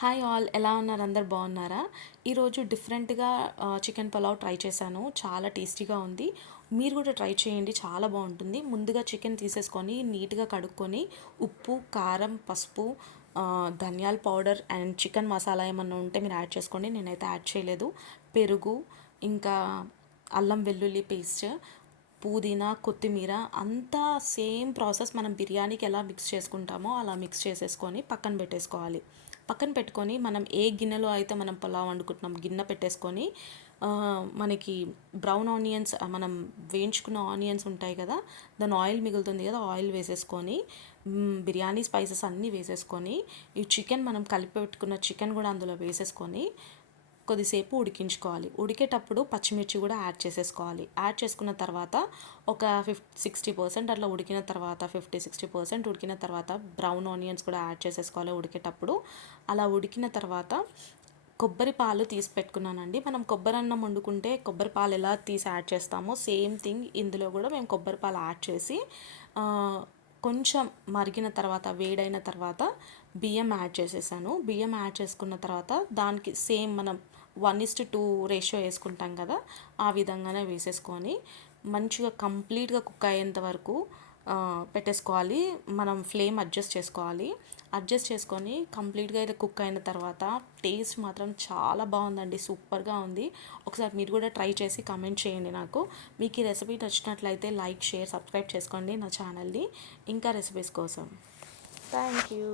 Hi all, ఎలా ఉన్నారు? అందరు బాగున్నారా? ఈరోజు డిఫరెంట్గా చికెన్ పలావ్ ట్రై చేశాను. చాలా టేస్టీగా ఉంది. మీరు కూడా ట్రై చేయండి, చాలా బాగుంటుంది. ముందుగా చికెన్ తీసేసుకొని నీట్గా కడుక్కొని ఉప్పు, కారం, పసుపు, ధనియాల పౌడర్ అండ్ చికెన్ మసాలా ఏమన్నా ఉంటే మీరు యాడ్ చేసుకోండి. నేనైతే యాడ్ చేయలేదు. పెరుగు, ఇంకా అల్లం వెల్లుల్లి పేస్ట్, పుదీనా, కొత్తిమీర అంతా సేమ్ ప్రాసెస్ మనం బిర్యానీకి ఎలా మిక్స్ చేసుకుంటామో అలా మిక్స్ చేసేసుకొని పక్కన పెట్టేసుకోవాలి. పక్కన పెట్టుకొని మనం ఏ గిన్నెలో అయితే మనం పులావ్ వండుకుంటున్నాం గిన్నె పెట్టేసుకొని మనకి బ్రౌన్ ఆనియన్స్, మనం వేయించుకున్న ఆనియన్స్ ఉంటాయి కదా, దాని ఆయిల్ మిగులుతుంది కదా, ఆయిల్ వేసేసుకొని బిర్యానీ స్పైసెస్ అన్నీ వేసేసుకొని ఈ చికెన్ మనం కలిపి పెట్టుకున్న చికెన్ కూడా అందులో వేసేసుకొని కొద్దిసేపు ఉడికించుకోవాలి. ఉడికేటప్పుడు పచ్చిమిర్చి కూడా యాడ్ చేసేసుకోవాలి. యాడ్ చేసుకున్న తర్వాత ఒక 60% అట్లా ఉడికిన తర్వాత, 50-60% ఉడికిన తర్వాత బ్రౌన్ ఆనియన్స్ కూడా యాడ్ చేసేసుకోవాలి ఉడికేటప్పుడు. అలా ఉడికిన తర్వాత కొబ్బరి పాలు తీసి పెట్టుకున్నానండి. మనం కొబ్బరి అన్నం వండుకుంటే కొబ్బరి పాలు ఎలా తీసి యాడ్ చేస్తామో సేమ్ థింగ్ ఇందులో కూడా మేము కొబ్బరి పాలు యాడ్ చేసి కొంచెం మరిగిన తర్వాత, వేడైన తర్వాత బియ్యం యాడ్ చేసేసాను. బియ్యం యాడ్ చేసుకున్న తర్వాత దానికి సేమ్ మనం 1:2 రేషియో వేసుకుంటాం కదా, ఆ విధంగానే వేసేసుకొని మంచిగా కంప్లీట్గా కుక్ అయ్యేంత వరకు పెట్టేసుకోవాలి. మనం ఫ్లేమ్ అడ్జస్ట్ చేసుకోవాలి. అడ్జస్ట్ చేసుకొని కంప్లీట్గా అయితే కుక్ అయిన తర్వాత టేస్ట్ మాత్రం చాలా బాగుందండి, సూపర్గా ఉంది. ఒకసారి మీరు కూడా ట్రై చేసి కామెంట్ చేయండి నాకు. మీకు ఈ రెసిపీ నచ్చినట్లయితే లైక్, షేర్, సబ్స్క్రైబ్ చేసుకోండి నా ఛానల్ని ఇంకా రెసిపీస్ కోసం. Thank you.